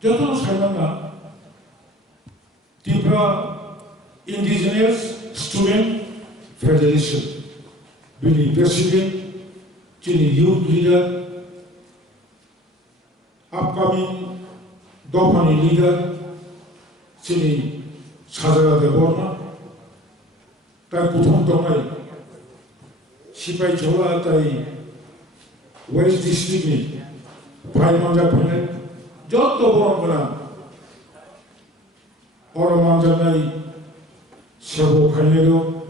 저도 살만나 Tripura Indigenous Student Federation Bini President Chini Youth Leader Upcoming Dopani Leader Chini Sajara Deborna Tai Putham Tongai Sipai Chola Tai West District ni Bhai Manja Panel Jotto Borongana Oro Manjanai Sebo Khanedo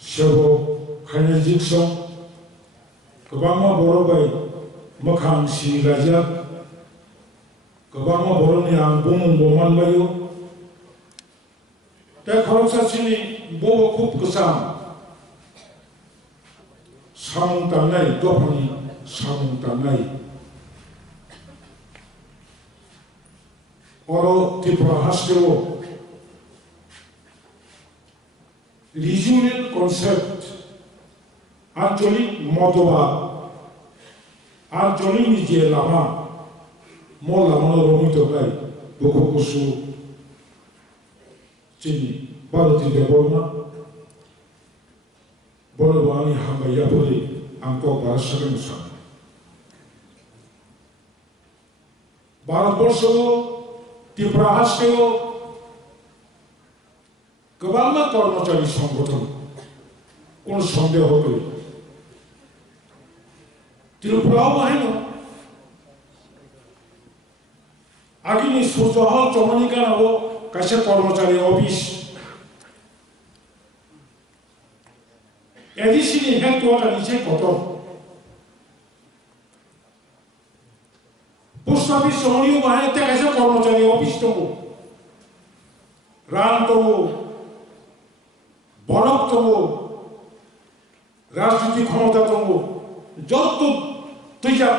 Sebo Khanel Jikson Kabama Borobai Makhang Si Raja Kabama Boroni Ang Bumung Boman Bayo Ta Khoroksa Chini Bobo Kup Kesam Samung Tanai Dopani Samung Tanai Oro Tripura Hasteo regional concept actually Motoba actually Nije Lama Mola Mono Romito Gai Bokokusu Chini Baloti Deborna Bonobani Hamba Yapuri Angko Barashagan San Baraborso Tripura Hasteo Kabama Kormachari Sangotan Kun Sande Hoke Tripura Mahino Agini Sujohal Chomanika Nabo Kasha Kormachari Office Edisini Headquarter Niche Koto Post Office Sonio Mahane Kasha Kormachari Office Tomo Ran Tomo বরক তবু রাজনৈতিক ক্ষমতা তবু যত তুই যা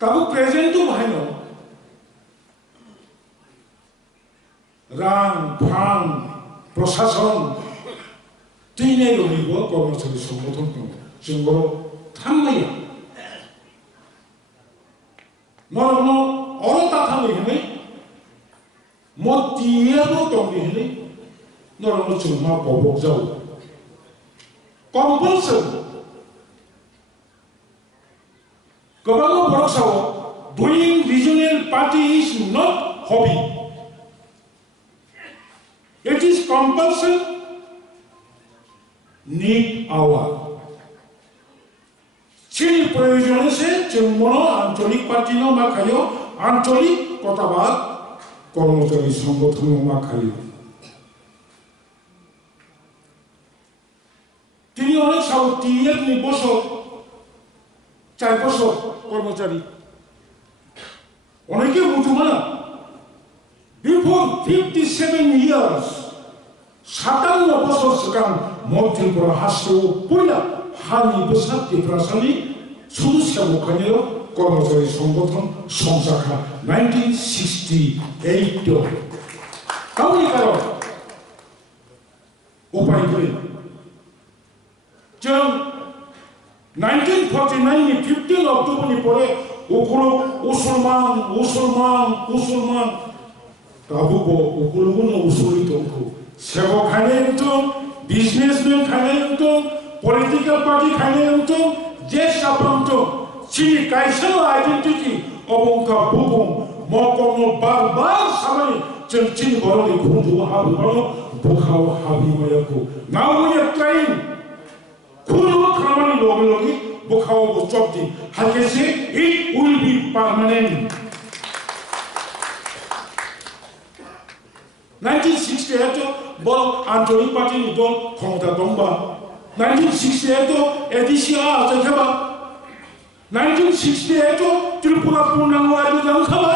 তাবু প্রেজেন্টও vine রাং ফাং প্রশাসন তুই নেই রবিব কর্মচারী সংগঠন जोंबो थांनाया नरनो 어렵다 थांनाय 모티에도 동리히니 너는 정말 보복자고 compulsion 그거는 뭐라고 doing regional party is not hobby it is compulsion need hour 진이 প্রয়োজনে 정말 아ঞ্চলিক 파티노 마카요 아ঞ্চলিক কথাবার্তা কর্মচারী সংগঠন মাখাই তিনি অনেক সাহসী এক বছর 4 বছর কর্মচারী অনেকে বুঝুমা না বিফোর 57 ইয়ার্স 57 বছর সিগাং মধ্যপুরা হাসতেও পয়লা হানি বসাত ত্রিপুরাসালি শুধু সেবকানেও কর্মচারী সংগঠন সংশাখা 1968 কাউনি কারণ উপায় করে জন 1949 নি 15 অক্টোবর নি পরে ওগুলো মুসলমান তাবুকো ওগুলো উসুলিত সেবক খানে তো বিজনেসম্যান খানে তো পলিটিক্যাল পার্টি খানে তো যে সাপন্ত চিনি কাইসেল আইডেন্টিটি অবংকা বুবুং মকম বারবার সামনে চিনি বড়ি ঘুরু হাবু বড় বুখাও হাবি মায়াকো নাওয়ে ট্রেন খুলু খামানি লগি বুখাও বচবদি হাকেসে ইট উইল বি পার্মানেন্ট 1968 বড় আঞ্চলিক পার্টি দল ক্ষমতা দংবা 1968 এডিসিয়া আজকেবা 1968 ত্রিপুরা পূর্ণাঙ্গ রাজ্য জানখাবা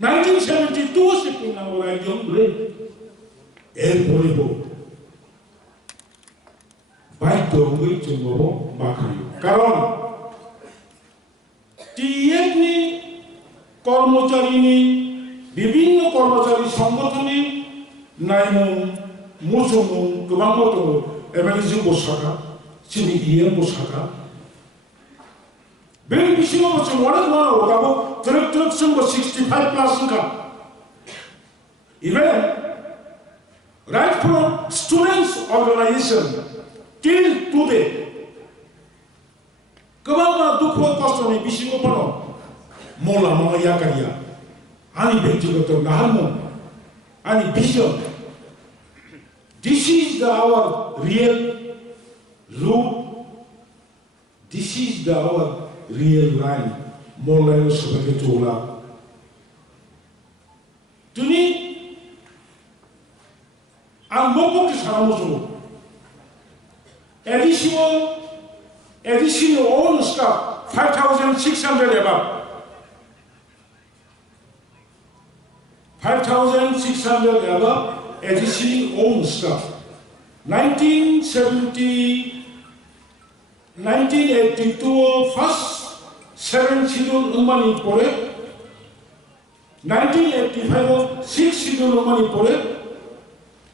1972 সে পূর্ণাঙ্গ রাজ্য হলে এরপরে বাধ্য হয়ে চলব মাখাই কারণ টিএফনি কর্মচারী বিভিন্ন কর্মচারী সংগঠনে নাইমুং মুসুমুং গোबां दङ एमएलए जुब शाखा 지금 이해 못 살까? 매일 미시고 지금 원하는 거 오가고 드럭 쓴거 65 플러스인가? Even right from students organization till today, 그만만 두고 거스터니 미시고 번호 몰라 뭔가 약간이야. 아니 백지부터 나하면 아니 비전. This is our real root. This is our real line. 몰라요 수밖에 좋라. 두니 안 먹고 그 사람을 주고 additional own stock 5,600 about 5,600 about additional own stock 1982 first 7 시즌 음반이 보래 1985 6 시즌 음반이 보래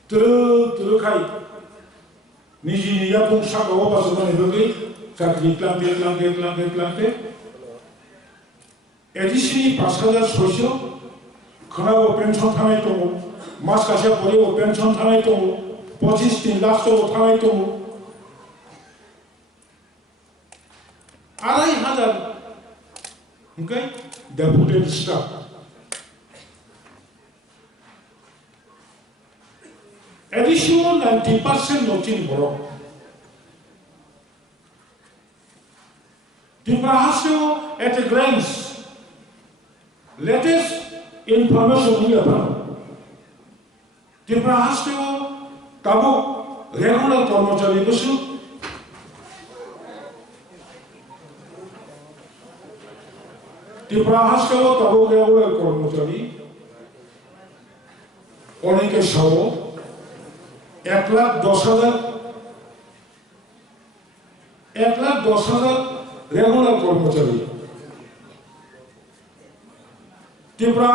들어가이 니지니야 봉사가 와봐서 해보기 자기 클랑테 에디신이 바사자 소시오 그나고 벤천 타나이 동고 마스카시아 버리고 벤천 타나이 동고 버치스틴 락소고 타나이 동고 아라이 하자 그러니까 대부분 스타 Additional 90% 놓치는 거로 디프라하시오 at a glance latest information 이어봐 디프라하시오 따보 레귤러 कर्मचारी 것은 디프라하시오 따보 레귤러 कर्मचारी 어느게 서로 1,10,000 regular कर्मचारी Tripura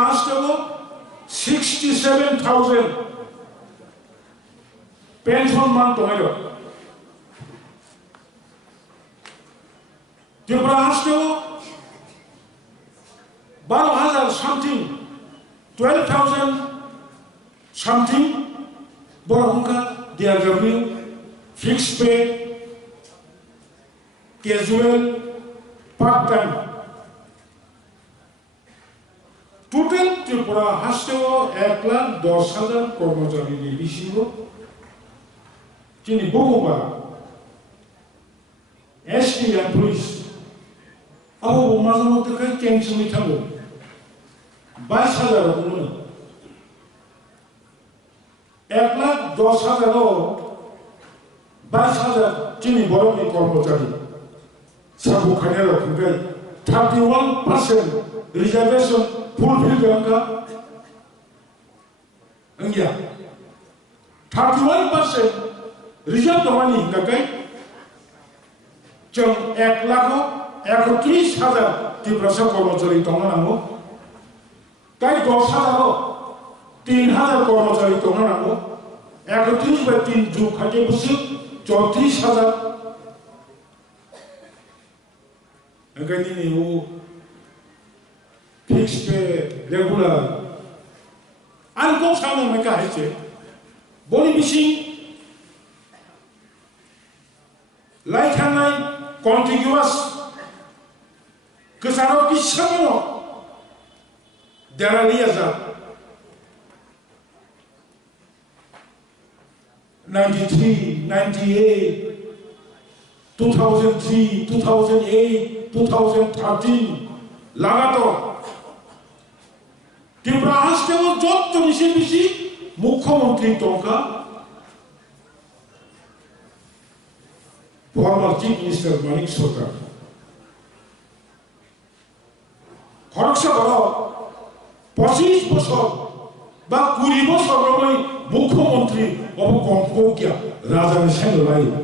67,000 pension मान तुम्हारे Tripura 12,000 something 12,000 something बोलूँगा DRW fixed pay casual part time total Tripura हास्टेओ 1,10,000 कर्मचारी निलिशि고 지니 보고봐 ST employees 아우 맞아 어떻게 갱신이 타고 22,000 보면 1,10,000로 22,000 지니 버럭이 कर्मचारी 사부카네로 그게 31% 리저베이션 풀필된가? 응야 31% 리저브만이 있는가? 좀 1,30,000 디프라서 कर्मचारी 동안하고 까이 더 사다로 3,000 कर्मचारी 동안하고 130 주 가게 무슨 저 30,000 그러니까 이 픽스페 레귤러 안 꼭 사는 거니까 했지. 뭐니 미싱 라이트 하나의 컨티규어스 그 사람 비싸면은 데라리아자 93, 98 2003, 2008, 2013 라가토 त्रिपुरा हास्टेओ जोत निशिबिशी मुख्यमंत्री tonka former chief minister Manik सरकार खरकसा बड़ा 25 বছর বা 20 বছর রমই মুখ্যমন্ত্রী অবকম্পকিয়া রাজার সেনাবাহিনী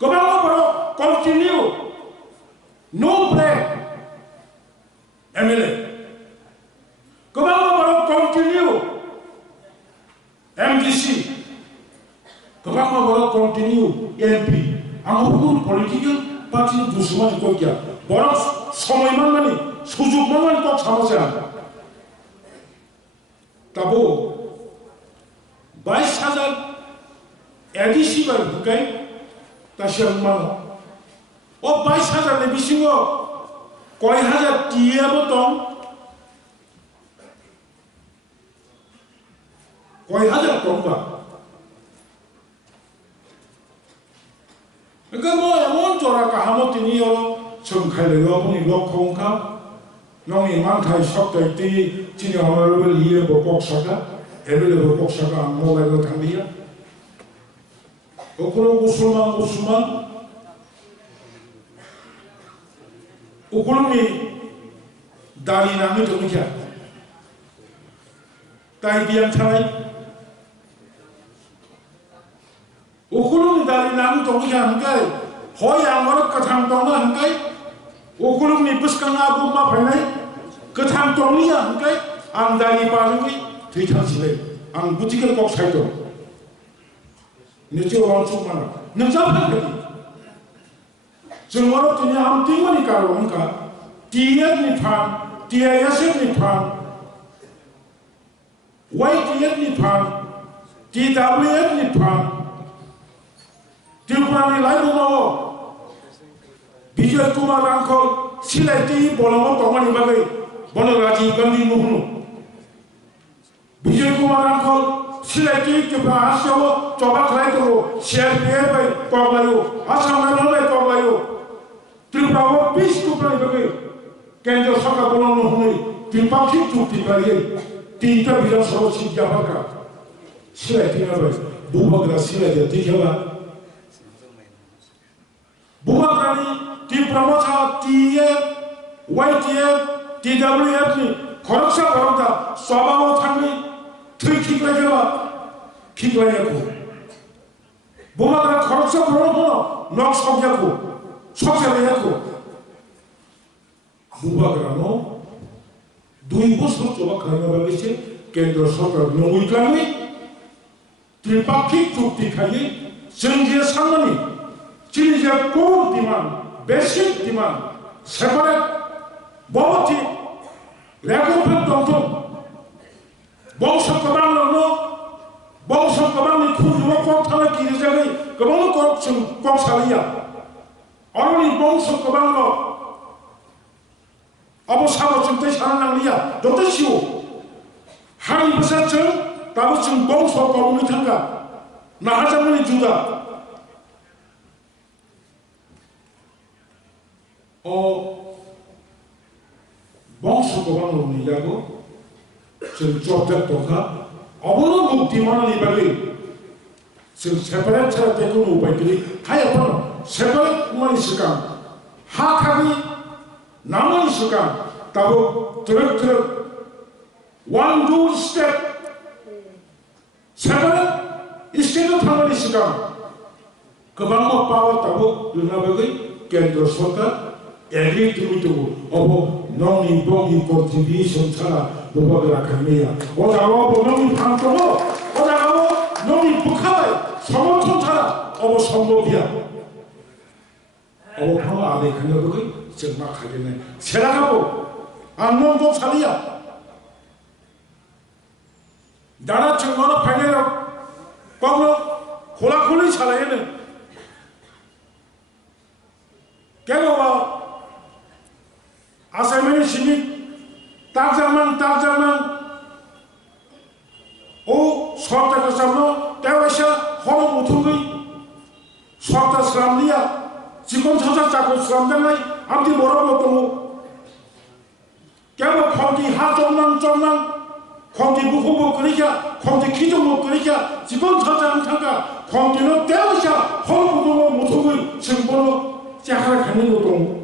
কমানো বড় কন্টিনিউ নো ব্রেক এমএলএ কমানো বড় কন্টিনিউ এমডিসি কমানো বড় continue MP ang political party dusuman ko kya borang সময়만 많이 수줍만 많이 꼭 참으세요. তাবো 22,000 এডিসিবার বুকাই তাশিয়ামান ও 22,000 নে বিসিঙ্গ কয় হাজার টিএবো দং কয় হাজার দংবা 그러니까 뭐 에몬 저라 가하모티니 여러 좀 갈래요 보니 럭콩카 농이 많다이 석다 있더니 진이 오늘을 이해 못 사가 애들을 못 사가 안 먹어요 당비야 그러고 우스만 우그룹이 다리 남이 도니까 따이 비안 차이 우그룹이 다리 남이 도니까 한가이 hoy amor katham tongna hangkai okulung ni puskang abu ma phanai katham tongni hangkai amdani pajangi thithang sile ang butikal kok saito niche wan chukmana nangja phangki jengoro tunya am tingoni karo hangka tiyat ni phan tiyas ni phan YTF ni phan TWF ni phan Tilpurani laibu mawo Vijay Kumar Angkol silai ti bolongo tongani bagai bono Rajiv Gandhi muhunu Vijay Kumar Angkol silai ti kibra asyawo coba kelai toro CRPF bai koglayo Assam Rifle bai koglayo Tripura peace kupani bagai Kendra Sarkar bolongo hunai Tripakhi chukti bari tinta Vidhan Sabha seat jabaka silai ti bai bubagra silai dia tikhewa Bumakrani, T Pramocha, TF, YTF, TWF ni korupsa korupta, swabao thangni, three kiklayaku. Bumakra korupsa korupta, nok sokyaku, sokyaku. Bumakrano, 2 বছর জবা খাইনা বাগেছে কেন্দ্র সরকার নবুইকানি ত্রিপাক্ষিক চুক্তি খাইয়ে জঙ্গিয়া সামনে Chile core demand, basic demand, separate, poverty, record tonton, bangsa kabang no, bangsa kabang ni kudu kok thana kiri jani, kabang kok salia, orang ni bangsa kabang no, abo sabo cuntai sarang liya, dokter siu, hari besar ceng, tahu ceng bangsa kabang ni thangga, nah aja muni juga. bangsa kabang ni jago, sen jodoh toka, abunu bukti mana ni bagi, sen separate cara tekun upai kiri, hai apa? Separate mani sekam, hak kami, nama ni sekam, tahu terus one two step, separate istilah thang ni sekam, kabang mau power tahu dunia bagi, kendra sota. Agree to it of non-involving contribution to the Bogara Kamea. What I want non Pantomo, what I want non Bukai, Somotara, or Sombobia. Our power, they can never go, said Makadene. Serabo, and non Salia. Dana Chimona Panero, Pablo, Holakuli Salayene. Kelowa. Asameni sini takzaman o sorta kasamno tewasha hono mutungi sorta sramlia jikon chasa chako sramdanai amti borobo tomo kemo khonti ha jomnan khonti bukhumbo kriya khonti kijombo kriya jikon chasa amthanga khonti no tewasha hono mutungi simbono chakara khanin tomo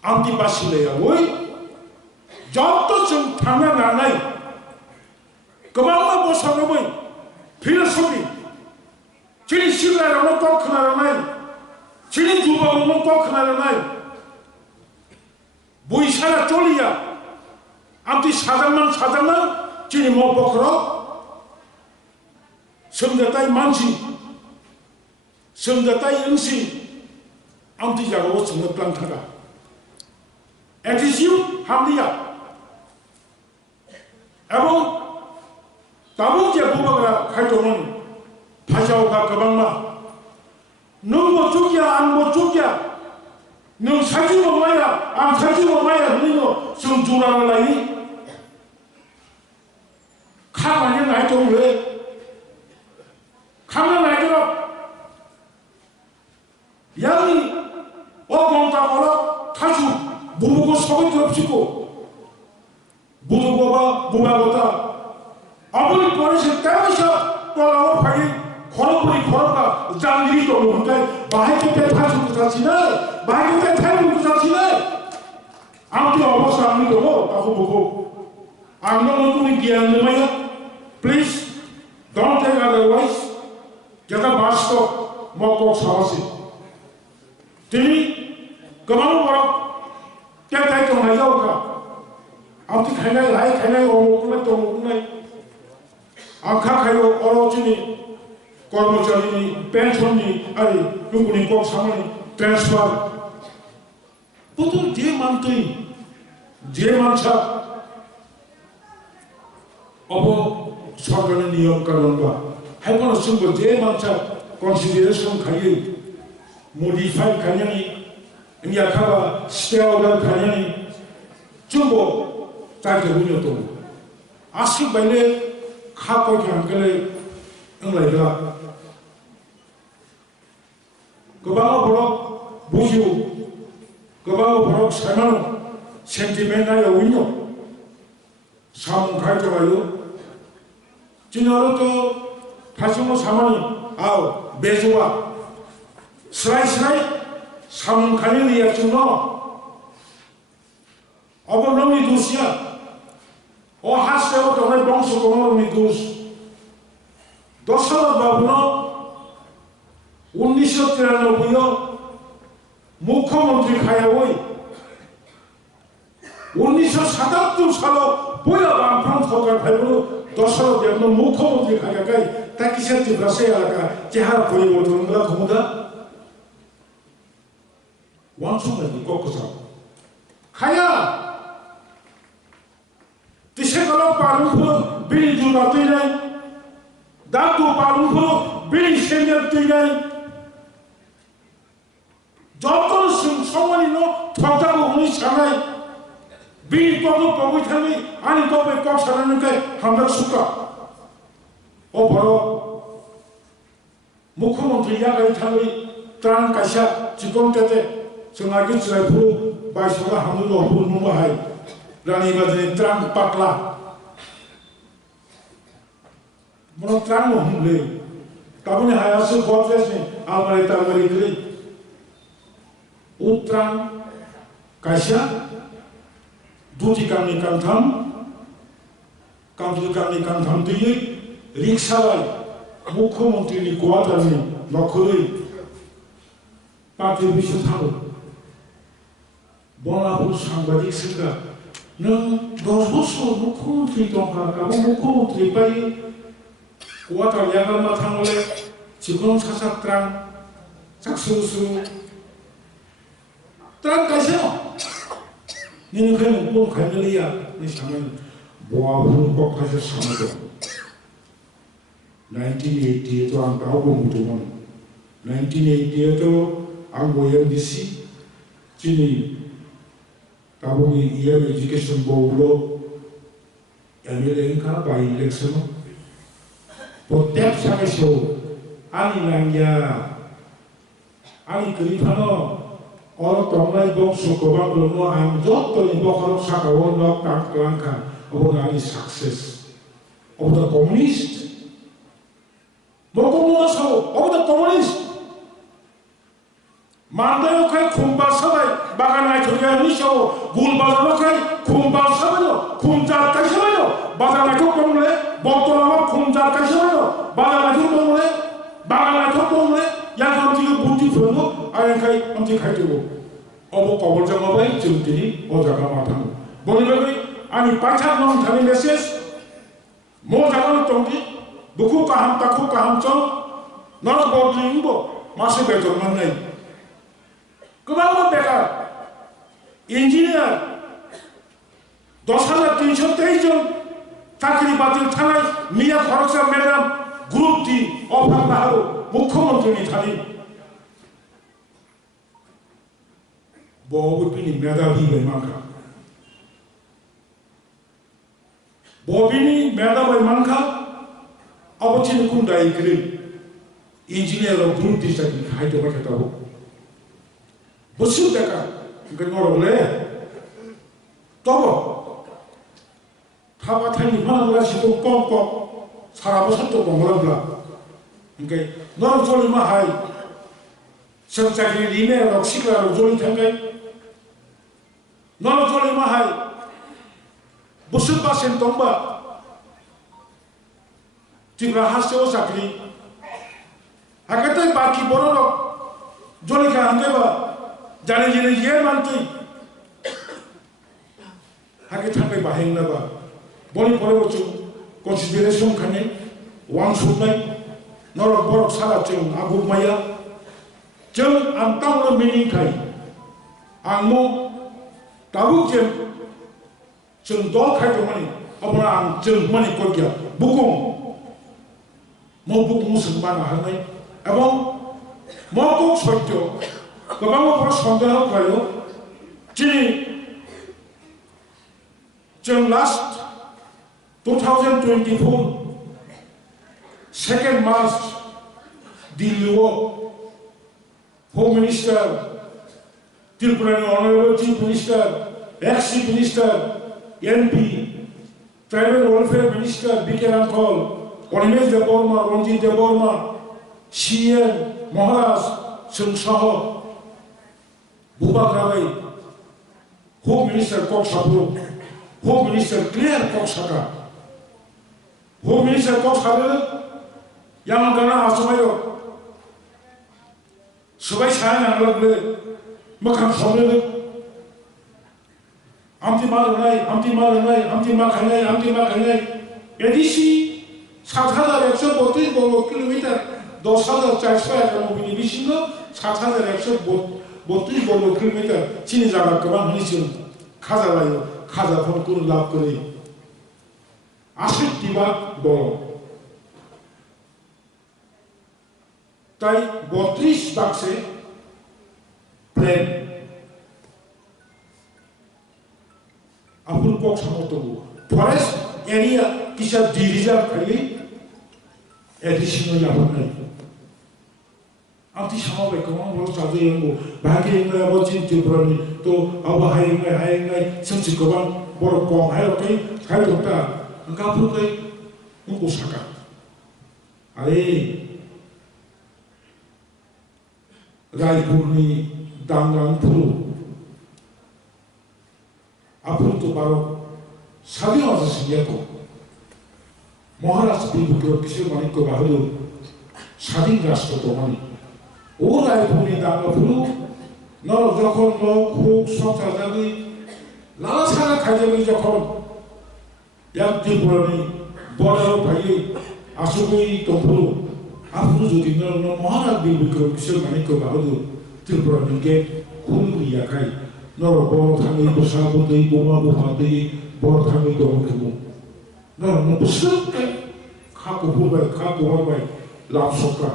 Anti Basileya, oi, job to Tana Nanai, Kabama Bosanoi, philosophy, Chili Sugar, no talk Naranai, Chili Juba, no talk Naranai, Buisara Tolia, Anti Sadaman, Chili Mobokro, 성자따이 만시 성자따이 응시 아무튼 야고 정말 plan타가 attitude 함리야 এবং তাবুক যে বুবাগরা খাইতমন ভাষাও কা গবাংমা নং বচুকিয়া আন বচুকিয়া নং সাজি মায়া আন সাজি মায়া নিনো जों जुरा लायो खामानि नायदोंले खामानि नायदों यानि 어공다 걸어 타주 부부고 속에 덮치고 부부고가 부바고다 아버지 버릇이 때려서 떠나고 파기 걸어가 장일이 또 뭔가 마이크 때 타주고 자시네 마이크 때 타주고 자시네 아무튼 어버서 안 믿어 하고 보고 안 넘어오는 기한 넘어요 please don't take otherwise 제가 마스터 먹고 사왔지 팀이 그만 뭐라 깨끗하게 좀 하자고가 아무튼 가나이 라이 가나이 오고나 또 오고나 아카카요 어로지니 कर्मचारी पेंशननी अरे 누구니 꼭 사모니 트랜스퍼 보통 제 만토이 제 만차 어버 사관의 नियम कानून과 할거는 쓴거 제 만차 consideration 가기 modify 가냐니 인야카가 스테어가 가냐니 전부 자기 운영도 아시 발레 카고 경계를 응라이가 그바가 보러 무시우 그바가 보러 살만 센티멘트야 운요 사문 가져가요 진짜로 또 다시 뭐 사만이 아우 매주와 슬라이 사문 가는 이야기죠 어버 놈이 두시야 하세요 동네 봉수 공원이 두시 দশরথ বাবুন 1993 মুখ্যমন্ত্রী খায়া ওই 1977 সাল বইয়া বামফ্রন্ট সরকার ভাইবল দশরথ বাবুন মুখ্যমন্ত্রী খায়া গাই তাকি সেটি ভাষে এলাকা চেহারা পরিবর্তন করা ক্ষমতা ওয়ানসুমাই ককসা খায়া তিসে গল পারুফ বিনি জুনা তৈরাই দাদু পালুফো বিড়ি সেঞ্জের তৈরি যত সময় ঠকটাকে উনি সানাই বিড়ি কত কবই থাকি আনি কবে কক সানানিকে আমরা সুকা ও বড় মুখ্যমন্ত্রী ইয়াগাই থাকি ত্রাণ কাইসা চিকনটাতে जोंहागे जिरायफोर बायसला हामनो हबुल नुबाहाय रानी बादिनि ত্রাণ পাকলা Mana terang mohonle, kamu ni hayasu kuatnya ni, amal itu amal itu. Utrang, kaisa, duti kami kantham tu ye, riksalai, মুখ্যমন্ত্রী ni kuatan ni, nakului, parti bisu tahu. Bonapun সাংবাদিক সেটা, নং 10 বছর মুখ্যমন্ত্রী টঙ্কা, kamu মুখ্যমন্ত্রী পাই. kuatan yang matang oleh cikung sasak terang saksusu terang kasih ni kan pun kan lihat ni sama buah pun kok kasih sama tu 1980 itu ang tahu kemudian 1980 itu ang boyang disi sini tahu ni ia education board yang mereka by election Potep sakesho, ani langya, ani keripano, orang tonglai bok sokobang lomo am jotto ni bok sakawon lok tak langka, abon ani success, abon the communist, bokong naso, abon the communist, mandayo kai kumbal sabai, baganai thurya nisho, gulbal kai kumbal sabai, kumjar kai sabai, baganai thurya বর্তমানে খুমজার কাছে হলো বাগানাথ বলে বাগানাথ বলে yang kami bukti fulu ayam kai kami kai tu obo kawal jangan baik jumti oh jaga matang boleh bagi ani pacar nong thani message mau jangan tongdi buku kaham taku kaham chong nor bodling bo mase betor man nai kebang bekar engineer 10,323 জন চাকরি বাতিল থানায় মিয়া খরচা madam group D offer না হলো মুখ্যমন্ত্রী নিধানি ববিনী মেধাবী মানকা ববিনী মেধাবী মানকা অবচিন কুন্ডাই grey engineer group D চাকরি খাইতে বাকি হোক বসু দেখা গনরলে তবো থাবা থাইনি মানালা সিতো কম কম সারা বছর তো বঙ্গলাবলা ওকে নর জলি মাহাই সব চাকরি দিনে রক্সিকলা জলি থাকাই নর জলি মাহাই বসু পাশেন তম্বা টিকরা হাসেও চাকরি হাকাতাই বাকি বড় লোক জলিকা আনতেবা জানি জানি যে মানতুই হাকে থাকে বাহেং না বা বলি পরে বছর কনসিডারেশন খানে ওয়ান সুনাই নরক বরক সারা जों आगुग माया जों आं तावनो मिनिं खाय आं मो ताबुक जों दल खायदो माने अबना आं जों माने कइया बुकुं मो बुकुं सनमान हानाय एबं मको सत्य गोबां बड़ सन्देह खायो दिनै जों लास्ट 2024 2nd March दिल्लीआव होम मिनिस्टार त्रिपुरानि honourable chief minister ex chief minister MP tribal welfare minister BK Rankhal Animesh Debbarma Ranjit Debbarma CM Maharaj जों सह Bubak Rawai, Home Minister Kok Sabro, Home Minister Claire Kok Saka, Home Minister Kok Sabro, yang gana asumayo, sebagai saya yang lebih makan somel, amti makanai, edisi 4,132 kilometer, 10,400 mobil bisino, 4,132 বর্গ kilometre চিনি জায়গা গোবাं হইছেন খাজা লাयो খাজা phone কোন লাভ করে 80 ভাগ বড় তাই 32 ভাগসে plane আপুর কক সমর্থ ফরেস্ট এরিয়া কিসা ডিভিজন খালি এডিশনাল আপন নাই Anti sama baik, kamu harus cari yang bu. Bagi yang lain wajib diberani. To awak hai yang sensi kawan borok kong hai oke, hai dokter. Engkau pun kai, engkau saka. Aye, rai purni dangang puru. Apun tu baru sadi masa sedia tu. Maharashtra dibuat kisah manik ko bahadur. Sadi rasta tu manik. ও রায়পুরি দাঙ্গা ফুলু নর যখন লোক হোক সংসার যাবে লালা ছাড়া খাই যাবে যখন এক ত্রিপুরানি বড় ভাই আসুকই তফুলু আফুলু যদি নর মহারাজ বীর বিক্রম কিশোর মানিক্য বাহাদুর ত্রিপুরানিকে খুলু ইয়াকাই নর বড় থাঙ্গি বসা বদই বোমা বোমা দেই বড় থাঙ্গি দম খেমু নর নবসকে খাকু ফুলবাই খাকু হরবাই লাভ সকা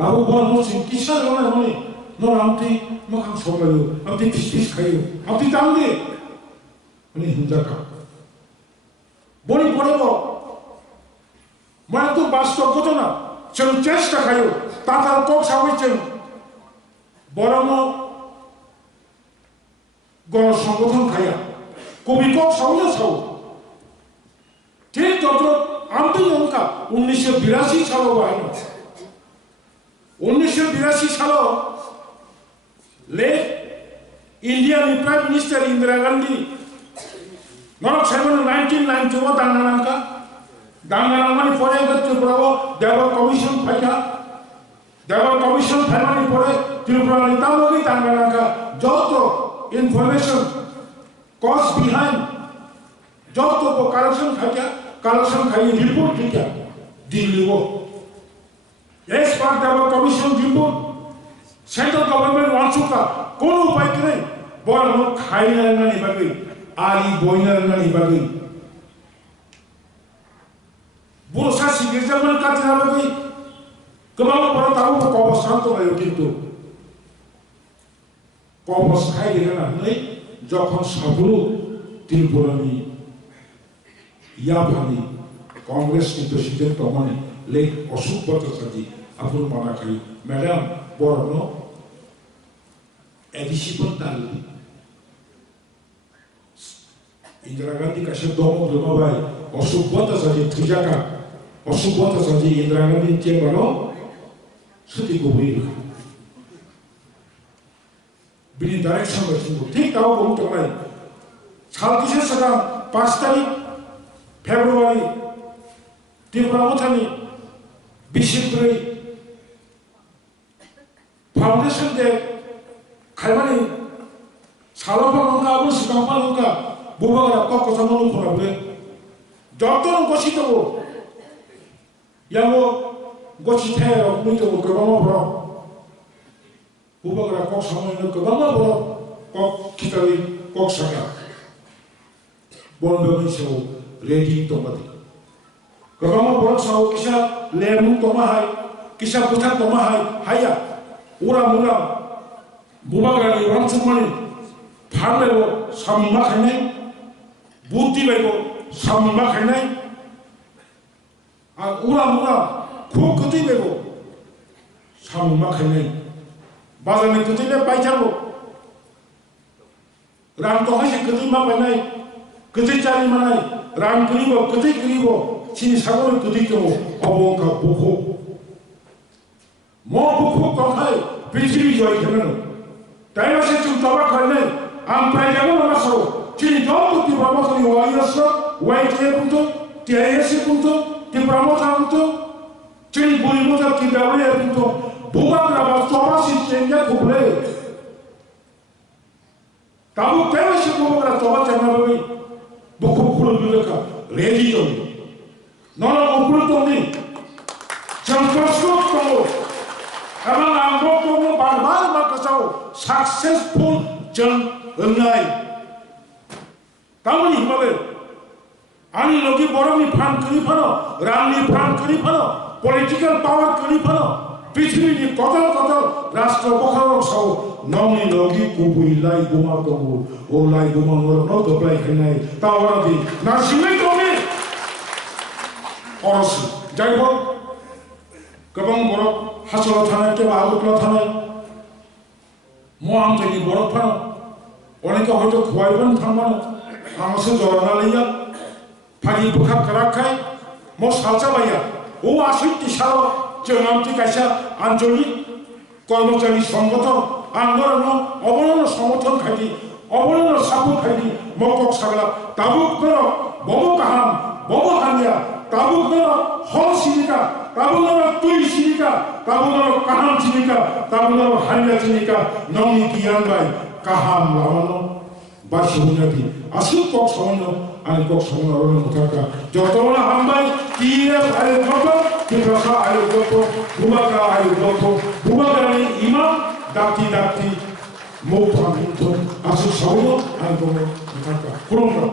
Tahu bahan musim kisah orang ni, nor amti makan somelu, amti pis kayu, amti tangge, ini hunjaka. Boni porobo, mana tu basto koto na, ceng cesta kayu, tatar kok sawi ceng, boramo gor সংগঠন kaya, kobi kok sawinya sawu. ঠিক তত আমতি অঙ্কা 1982 সালে বাহিনী 1982 সাল late Indian Prime Minister Indira Gandhi Norok Simon 1991 Danganangka pore Tripura Dewa Commission Family pore Tripura Nitamogi Danganangka Joto information cause behind Joto corruption khaya report khaya deliver. As part of our commission report, central government wants to কোনো উপায় নেই বড় খাই না নিবাগে আরি Bruyne না নিবাগে বড় শাসি গির্জামান কাছে নিবাগে কেবল বড় তাও কবর শান্ত হয় কিন্তু কবর খাই দিলে না নেই যখন সাবুরু ত্রিপুরানি ইয়াভানি কংগ্রেস নি প্রেসিডেন্ট তমনে লেক অশোক ভট্টাচার্য আপন মানা খাই ম্যাডাম বড় एडिशिपन तालुक इंदिरा गांधी का शब्द दोनों भाई असुबोता साजी तुझाका असुबोता साजी इंदिरा गांधी चे बनो सुती को हुई बिनी डायरेक्शन में तुम ठीक ताऊ बोलूं तो भाई साल किसे सदा 5 तारीख फेब्रुआरी त्रिपुरा उठानी बिशिप्री फाउंडेशन डे खाइबानी सालाफा नंगा आबो सिगांफा नंगा बुबागरा कक समनो खोनाबे डॉक्टर गछि तो यामो गछि थे मुइ तो गबामा बरो बुबागरा कक समनो गबामा बरो कक खितारि कक सागा बोनबे मिसो रेडी तो मति गबामा बरो साव किसा लेमु तमा हाय किसा बुथा तमा हाय हाया उरा मुरा बुबाग्रानि रामचुमानि फारलेबो साममा खायनाय बुद्धि बायबो साममा खायनाय आ उरा मुरा खु गति बायबो साममा खायनाय बाजारनि गतिले बायजाबो राम तहाय गति मा बायनाय गति चारि मानाय राम गरिबो गति गरिबो सिनि सागोर गति तो अबंका बुखो मो बुखो कखाय पृथ्वी जय खेलनो Tayo sa tutawa karne ang prayago na maso tinidom ti promoto ni wayasro waite punto tiayesi punto ti promoto punto tin bulimo ta ti dawe punto buga graba toma si tenya kuble tabu tayo si buga toma chana babi buku kulo duleka ready to nono kulo to ni jamkosko to Amang anggo komo barbar makasau successful jang enai. Kamu ni himale. Ani logi borong ni fan kiri fano, ram ni fan kiri fano, political power kiri fano. Pithri ni kotal rashtra pokharo sau nong ni logi kubui lai guma tobu, o lai guma ngoro no doplai khenai. Tawara di nasimai tomi. Orosi. Jaibo. Kabang borok 하소로 타는 게 아웃로 타는 모함적인 버럭 파는 오니까 어저 구하이번 탕만은 아무서 저러나리야 파기 북학 그라카이 뭐 살자바야 오 아쉽디 샤로 정암티 가샤 안졸리 কর্মচারী সংগঠন আন্দোলন অবলম্বন সমর্থন খাইদি অবলম্বন support খাইদি মকক সাগলা তাবুক কর Bob কাহাম Bob Haniyeh তাবুক কর হল সিনিকা তাবুক কর তুই সিনিকা তাবুক কর কাহাম সিনিকা তাবুক কর হানিয়া সিনিকা নমি কিয়ান বাই কাহাম লামানো বা সুনাতি আসুক কক সমন্য আনি কক সমন্য অরণ মুথাকা যতনা হামবাই কিয়ে আরে কত কিভাবে আরে কত বুবাকা আরে কত বুবাকানি ইমাম dakti mokta minto asu sauno angono muthaka kurunga